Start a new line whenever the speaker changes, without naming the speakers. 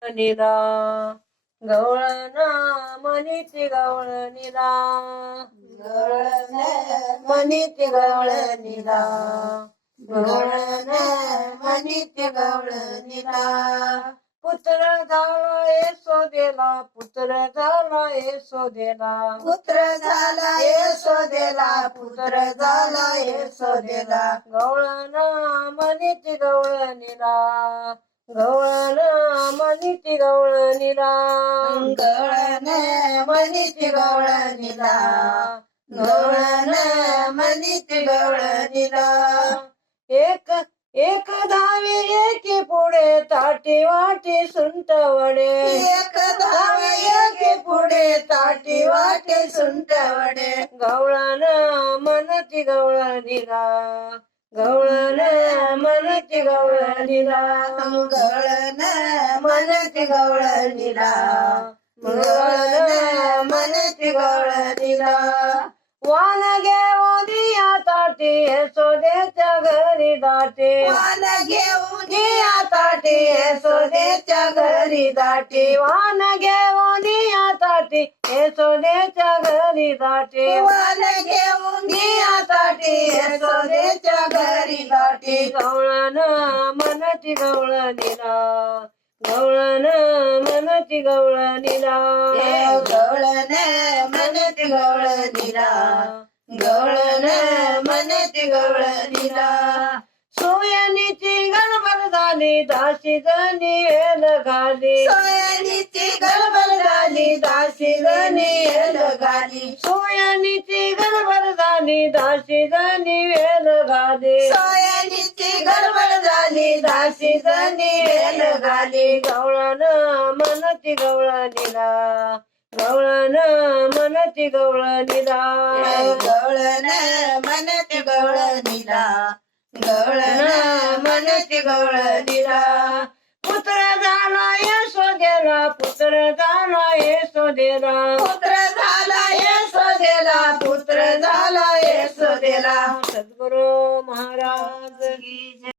निला गवळण मनीची गवळणीला मनीची गवळणीला गवळण मनीची गवळणीला पुत्र झाला यशोदेला पुत्र झाला यशोदेला
पुत्र झाला यशोदेला पुत्र झाला यशोदेला
गवळण मनीची गवळणीला गवळण मनीची गवळणीला
गवळण मनीची गवळणीला गवळण मनीची गवळणीला
एक एक धावे एकी पुढे ताटी वाटी सुंट वडे
एक धावे एके पुढे ताटी वाटे सुंट वडे
गवळण मनची गवळणीला गवळण मनची गवळणीला
गवळण मनची गवळणीला गवळण मनची गवळणीला
वान घेऊ दिया ताटी यशोदेच्या घरी दाटे
वान घेऊन दिया ताटी यशोदेच्या घरी दाटी
वान घेऊ दिया ताटी यशोदेच्या घरी दाटे
वान घेऊन दिया ताटी यशोदेच्या घरी दाटी
गवळण मनची गवळणीला गवळण मनची गवळणीला
गवळण मनची गवळणीला गवळण मनची गवळणीला
सोयानीची गडबड झाली दासी जणी हेल घाली
सोयानीची गडबड झाली दासी जणी हेल घाली
सोयानीची गडबड झाली दासी जणी हेल घाली
सोयानीची गडबड झाली दासी जणी हेल घाली
गवळण मनची गवळणीला गवळण मनची गवळणीला
गवळण मनची गवळणीला गवळण मनची गवळणीला
पुत्र झाला यशोदेला पुत्र झाला यशोदेला
पुत्र झाला यशोदेला पुत्र झाला यशोदेला
सद्गुरु महाराज की जय.